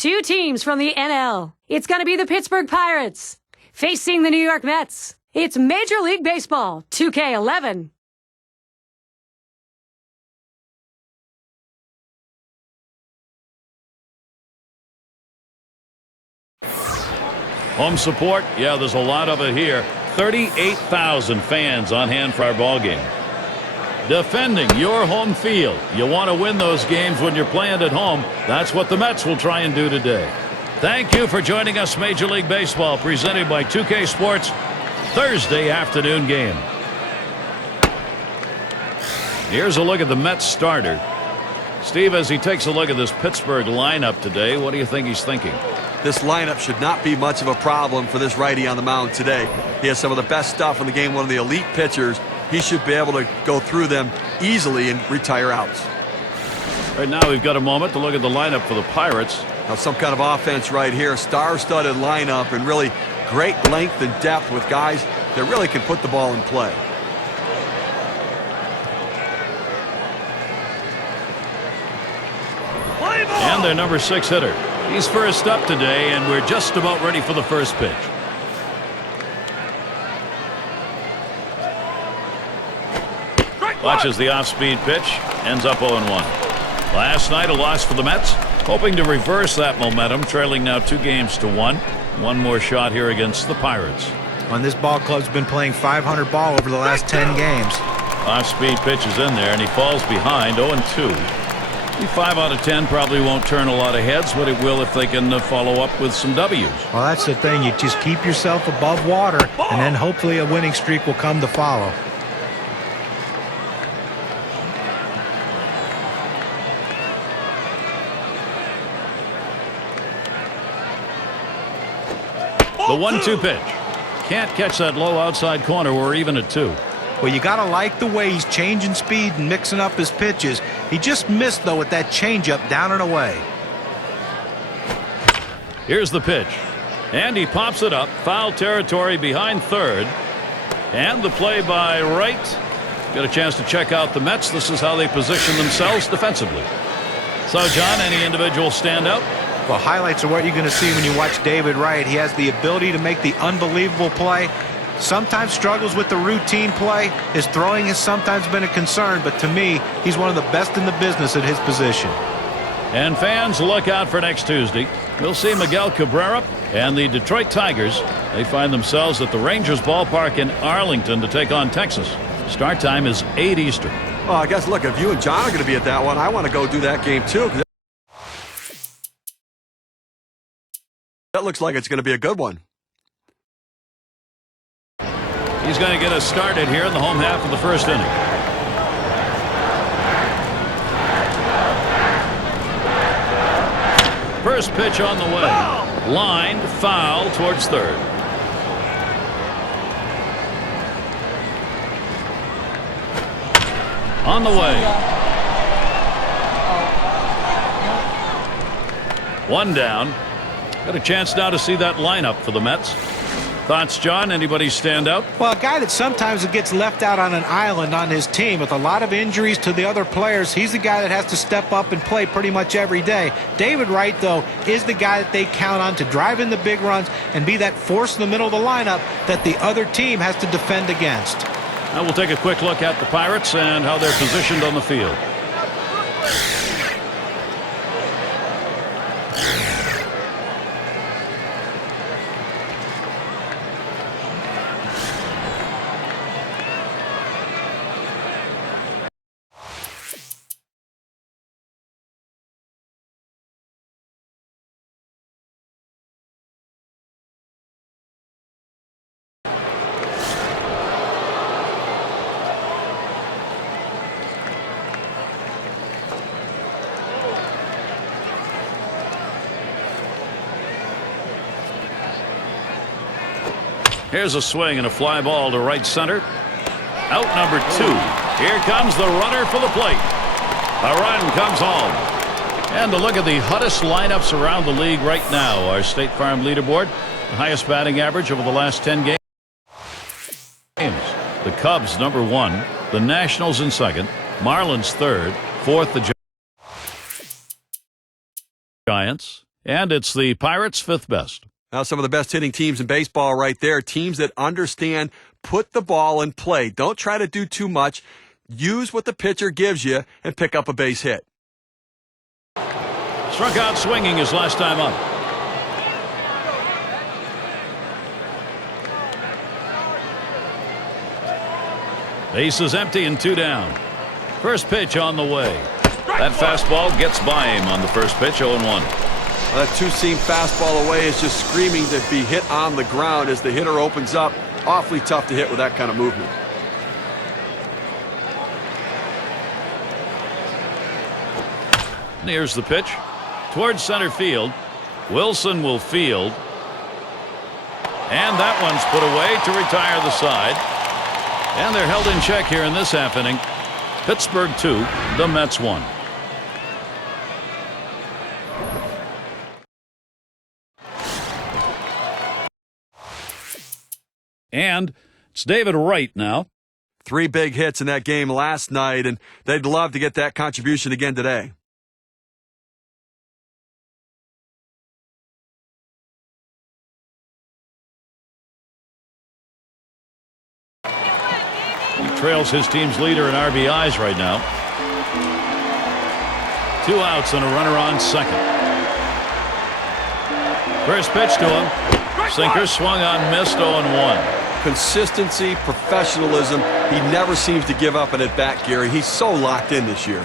Two teams from the NL. It's going to be the Pittsburgh Pirates facing the New York Mets. It's Major League Baseball 2K11. Home support, yeah, there's a lot of it here. 38,000 fans on hand for our ball game. Defending your home field. You want to win those games when you're playing at home. That's what the Mets will try and do today. Thank you for joining us, Major League Baseball, presented by 2K Sports, Thursday afternoon game. Here's a look at the Mets starter. Steve, as he takes a look at this Pittsburgh lineup today, what do you think he's thinking? This lineup should not be much of a problem for this righty on the mound today. He has some of the best stuff in the game, one of the elite pitchers. He should be able to go through them easily and retire outs. Right now we've got a moment to look at the lineup for the Pirates. Now some kind of offense right here, star-studded lineup and really great length and depth with guys that really can put the ball in play. And their number 6 hitter. He's first up today, and we're just about ready for the first pitch. Watches the off-speed pitch. Ends up 0-1. Last night a loss for the Mets. Hoping to reverse that momentum. Trailing now 2-1. One more shot here against the Pirates. When this ball club's been playing 500 ball over the last 10 games. Off-speed pitch is in there, and he falls behind 0-2. 5 out of 10 probably won't turn a lot of heads, but it will if they can follow up with some W's. Well, that's the thing. You just keep yourself above water, and then hopefully a winning streak will come to follow. The 1-2 pitch. Can't catch that low outside corner. We're even at 2. Well, you got to like the way he's changing speed and mixing up his pitches. He just missed, though, with that changeup down and away. Here's the pitch. And he pops it up. Foul territory behind third. And the play by Wright. Got a chance to check out the Mets. This is how they position themselves defensively. So, John, any individual standout? Well, highlights are what you're going to see when you watch David Wright. He has the ability to make the unbelievable play. Sometimes struggles with the routine play. His throwing has sometimes been a concern, but to me, he's one of the best in the business at his position. And fans, look out for next Tuesday. We'll see Miguel Cabrera and the Detroit Tigers. They find themselves at the Rangers ballpark in Arlington to take on Texas. Start time is 8 Eastern. Well, I guess, look, if you and John are going to be at that one, I want to go do that game too. That looks like it's going to be a good one. He's going to get us started here in the home half of the first inning. First pitch on the way. Lined foul towards third. On the way. One down. Got a chance now to see that lineup for the Mets. Thoughts, John? Anybody stand out? Well, a guy that sometimes gets left out on an island on his team with a lot of injuries to the other players. He's the guy that has to step up and play pretty much every day. David Wright, though, is the guy that they count on to drive in the big runs and be that force in the middle of the lineup that the other team has to defend against. Now we'll take a quick look at the Pirates and how they're positioned on the field. Here's a swing and a fly ball to right center. Out number 2. Here comes the runner for the plate. A run comes home. And to look at the hottest lineups around the league right now. Our State Farm leaderboard. The highest batting average over the last 10 games. The Cubs number 1. The Nationals in second. Marlins third. Fourth the Giants. And it's the Pirates' 5th best. Now, some of the best hitting teams in baseball right there, teams that understand, put the ball in play. Don't try to do too much. Use what the pitcher gives you and pick up a base hit. Struck out swinging his last time up. Base is empty and 2 down. First pitch on the way. That fastball gets by him on the first pitch, 0-1. That two-seam fastball away is just screaming to be hit on the ground as the hitter opens up. Awfully tough to hit with that kind of movement. Here's the pitch. Towards center field. Wilson will field. And that one's put away to retire the side. And they're held in check here in this half inning. Pittsburgh 2, the Mets 1. And it's David Wright now. 3 big hits in that game last night, and they'd love to get that contribution again today. He trails his team's leader in RBIs right now. 2 outs and a runner on second. First pitch to him. Sinker swung on, missed, 0-1. Consistency, professionalism. He never seems to give up an at-bat, Gary. He's so locked in this year.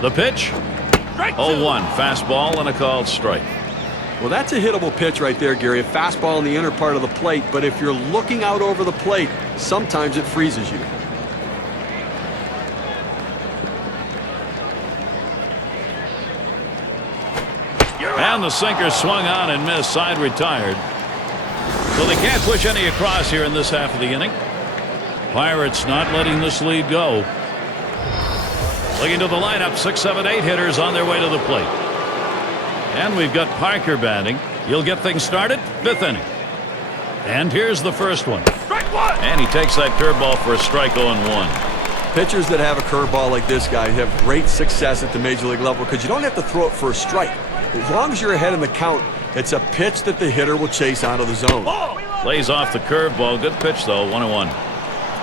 The pitch. 0-1. Fastball and a called strike. Well, that's a hittable pitch right there, Gary. A fastball in the inner part of the plate, but if you're looking out over the plate, sometimes it freezes you. And the sinker swung on and missed. Side retired. So they can't push any across here in this half of the inning. Pirates not letting this lead go. Looking to the lineup, 6, 7, 8 hitters on their way to the plate. And we've got Parker batting. He'll get things started, 5th inning. And here's the first one. And he takes that curveball for a strike, 0-1. Pitchers that have a curveball like this guy have great success at the major league level because you don't have to throw it for a strike. As long as you're ahead in the count, it's a pitch that the hitter will chase out of the zone. Lays off the curveball. Good pitch, though, 1-1.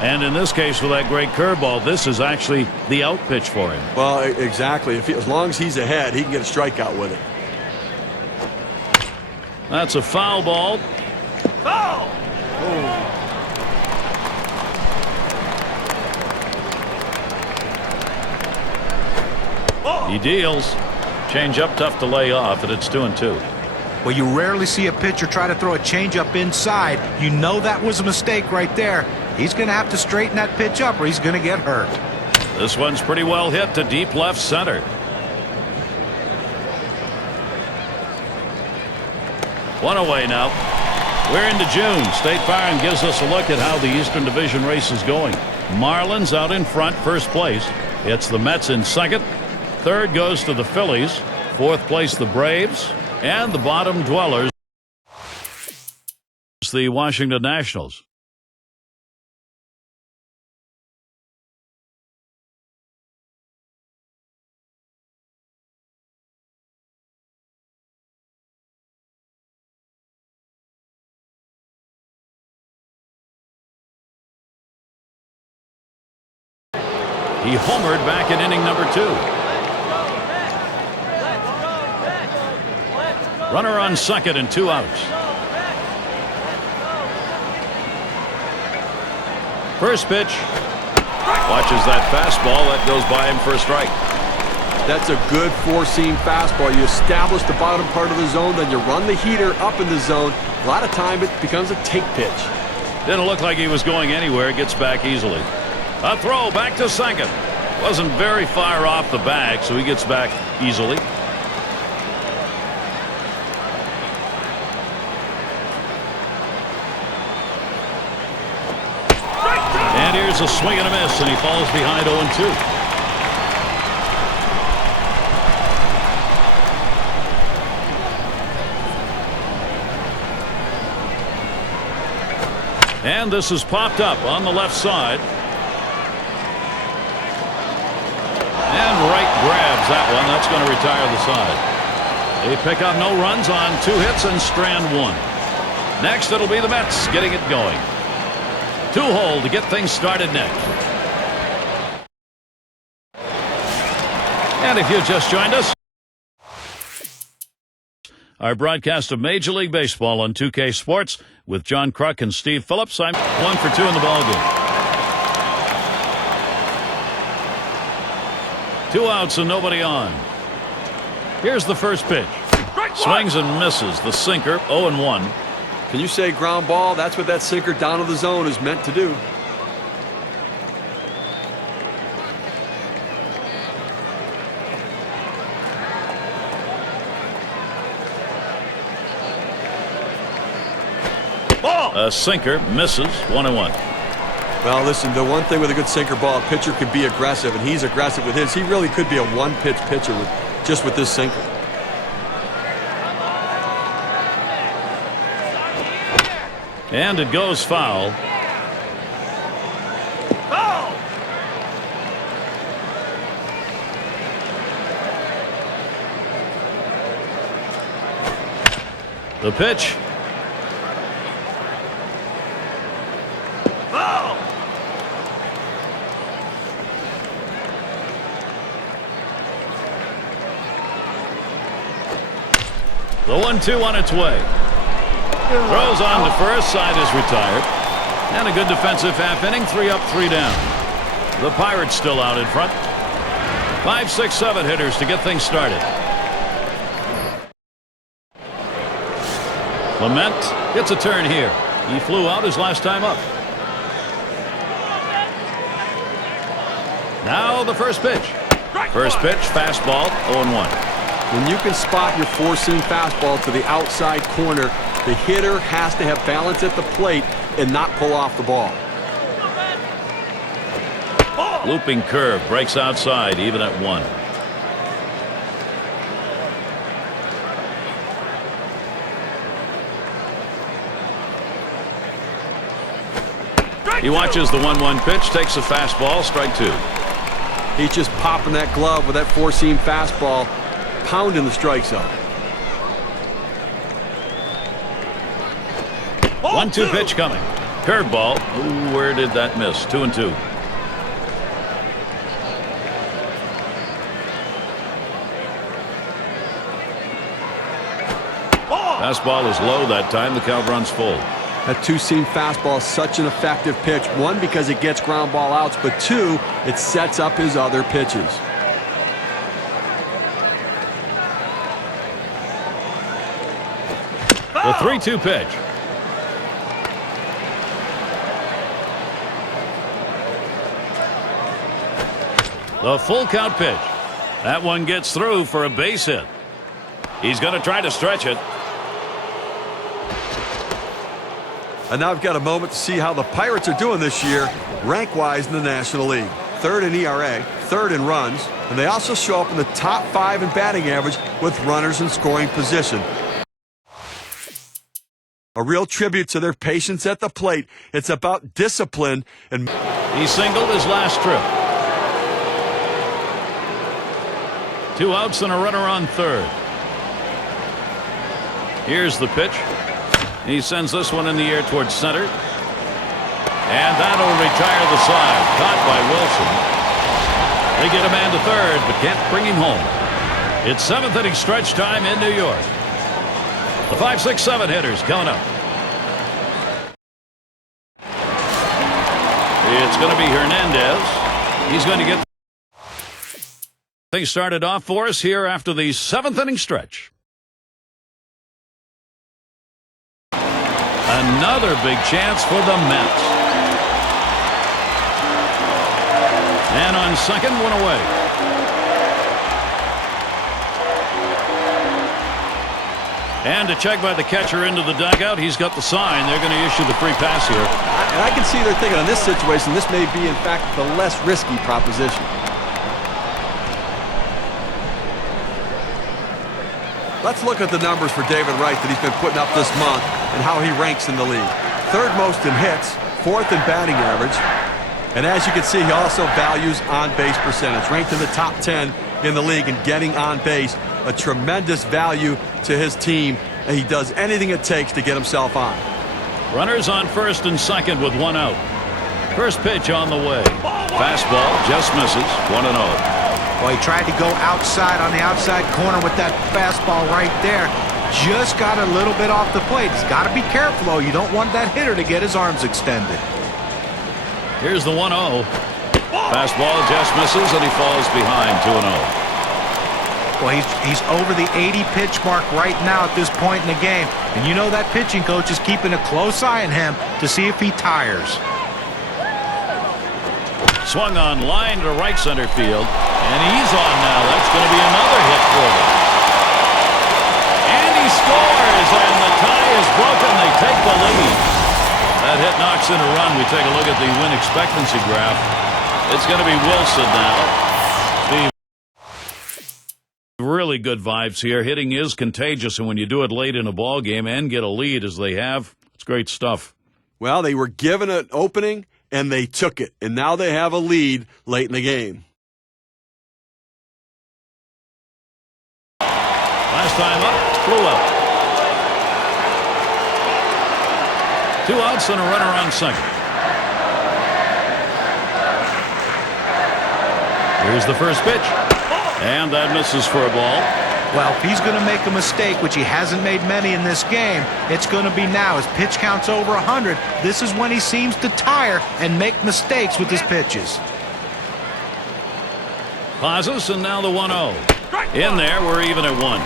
And in this case, with that great curveball, this is actually the out pitch for him. Well, exactly. As long as he's ahead, he can get a strikeout with it. That's a foul ball. Foul! He deals. Change up tough to lay off, and it's 2-2. Well, you rarely see a pitcher try to throw a changeup inside. You know that was a mistake right there. He's going to have to straighten that pitch up or he's going to get hurt. This one's pretty well hit to deep left center. One away now. We're into June. State Farm gives us a look at how the Eastern Division race is going. Marlins out in front, first place. It's the Mets in second. Third goes to the Phillies. Fourth place, the Braves. And the bottom dwellers, the Washington Nationals. He homered back in inning number 2. Runner on second and 2 outs. First pitch. Watches that fastball. That goes by him for a strike. That's a good 4-seam fastball. You establish the bottom part of the zone, then you run the heater up in the zone. A lot of time it becomes a take pitch. Didn't look like he was going anywhere. Gets back easily. A throw back to second. Wasn't very far off the bag, so he gets back easily. And here's a swing and a miss, and he falls behind 0-2. And this is popped up on the left side. That's going to retire the side. They pick up no runs on 2 hits and strand 1. Next, it'll be the Mets getting it going. 2-hole to get things started next. And if you just joined us, our broadcast of Major League Baseball on 2K Sports with John Kruk and Steve Phillips. I'm 1 for 2 in the ballgame. 2 outs and nobody on. Here's the first pitch. Swings and misses. The sinker, 0-1. Can you say ground ball? That's what that sinker down to the zone is meant to do. A sinker misses. 1-1. Well, listen, the one thing with a good sinker ball, a pitcher could be aggressive, and he's aggressive with his. He really could be a one-pitch pitcher just with this sinker. And it goes foul. The pitch. The 1-2 on its way. Throws on to first. Side is retired. And a good defensive half inning. 3 up, 3 down. The Pirates still out in front. 5, 6, 7 hitters to get things started. Clement gets a turn here. He flew out his last time up. Now the first pitch. First pitch, fastball, 0-1. When you can spot your 4-seam fastball to the outside corner, the hitter has to have balance at the plate and not pull off the ball. Looping curve breaks outside, even at 1. He watches the 1-1 pitch, takes a fastball, strike 2. He's just popping that glove with that 4-seam fastball, pounding the strike zone. 1-2 pitch coming. Curveball. Ooh, where did that miss? 2-2. Fastball is low that time. The count runs full. That 2-seam fastball is such an effective pitch. 1, because it gets ground ball outs, but 2, it sets up his other pitches. The 3-2 pitch. The full count pitch. That one gets through for a base hit. He's going to try to stretch it. And now I've got a moment to see how the Pirates are doing this year, rank-wise in the National League. 3rd in ERA, 3rd in runs, and they also show up in the top 5 in batting average with runners in scoring position. A real tribute to their patience at the plate. It's about discipline. And he singled his last trip. 2 outs and a runner on 3rd. Here's the pitch. He sends this one in the air towards center. And that'll retire the side. Caught by Wilson. They get a man to 3rd, but can't bring him home. It's 7th inning stretch time in New York. The 5, 6, 7 hitters coming up. It's going to be Hernandez. He's going to get things started off for us here after the 7th inning stretch. Another big chance for the Mets. And on second, 1 away. And a check by the catcher into the dugout. He's got the sign. They're going to issue the free pass here. And I can see they're thinking on this situation, this may be, in fact, the less risky proposition. Let's look at the numbers for David Wright that he's been putting up this month and how he ranks in the league. 3rd most in hits, 4th in batting average. And as you can see, he also values on-base percentage. Ranked in the top 10 in the league in getting on base. A tremendous value to his team, and he does anything it takes to get himself on. Runners on first and second with one out. First pitch on the way. Fastball just misses. 1-0. Well, he tried to go outside on the outside corner with that fastball right there. Just got a little bit off the plate. He's got to be careful, though. You don't want that hitter to get his arms extended. Here's the 1-0. Fastball just misses, and he falls behind. 2-0. Well, he's over the 80 pitch mark right now at this point in the game. And you know that pitching coach is keeping a close eye on him to see if he tires. Swung on line to right center field, and he's on now. That's going to be another hit for them. And he scores, and the tie is broken. They take the lead. That hit knocks in a run. We take a look at the win expectancy graph. It's going to be Wilson now. Steve, really good vibes here. Hitting is contagious, and when you do it late in a ball game and get a lead as they have, it's great stuff. Well, they were given an opening, and they took it. And now they have a lead late in the game. Last time up, flew out. 2 outs and a runner on second. Here's the first pitch. And that misses for a ball. Well, if he's going to make a mistake, which he hasn't made many in this game, it's going to be now. His pitch count's over 100. This is when he seems to tire and make mistakes with his pitches. Pauses, and now the 1-0. In there, we're even at 1.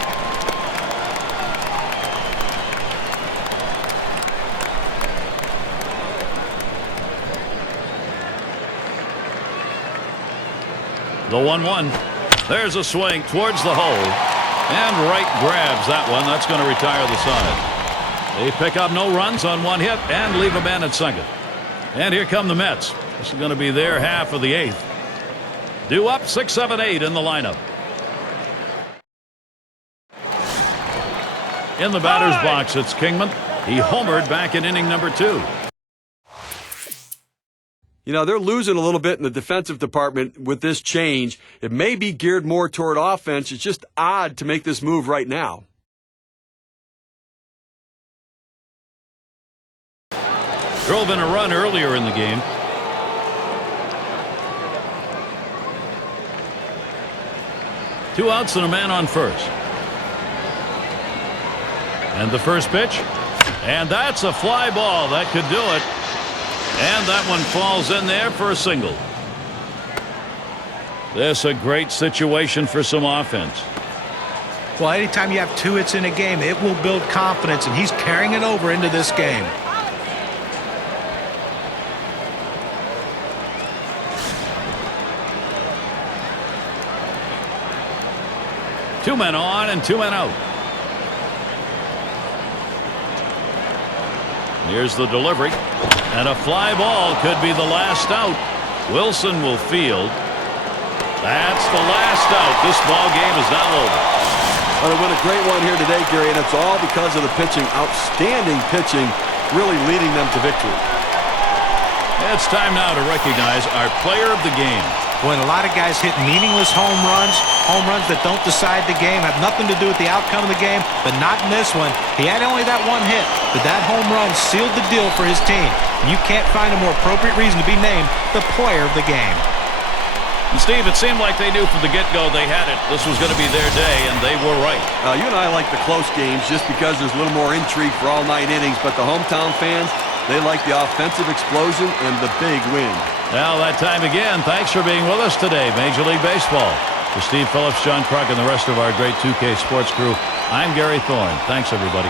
The 1-1. There's a swing towards the hole. And right grabs that one. That's going to retire the side. They pick up no runs on one hit and leave a man at second. And here come the Mets. This is going to be their half of the 8th. Due up 6, 7, 8 in the lineup. In the batter's box, it's Kingman. He homered back in inning number 2. You know, they're losing a little bit in the defensive department with this change. It may be geared more toward offense. It's just odd to make this move right now. Drove in a run earlier in the game. Two outs and a man on first. And the first pitch. And that's a fly ball. That could do it. And that one falls in there for a single. This a great situation for some offense. Well, anytime you have 2 hits in a game, it will build confidence, and he's carrying it over into this game. Two men on and 2 men out. Here's the delivery. And a fly ball could be the last out. Wilson will field. That's the last out. This ball game is now over. Well, they win a great one here today, Gary, and it's all because of the pitching. Outstanding pitching, really leading them to victory. It's time now to recognize our player of the game. When a lot of guys hit meaningless home runs that don't decide the game, have nothing to do with the outcome of the game, but not in this one. He had only that 1 hit, but that home run sealed the deal for his team. And you can't find a more appropriate reason to be named the player of the game. And Steve, it seemed like they knew from the get-go they had it. This was going to be their day, and they were right. You and I like the close games just because there's a little more intrigue for all 9 innings, but the hometown fans, they like the offensive explosion and the big win. Now that time again, thanks for being with us today, Major League Baseball. For Steve Phillips, John Kruk, and the rest of our great 2K Sports crew, I'm Gary Thorne. Thanks, everybody.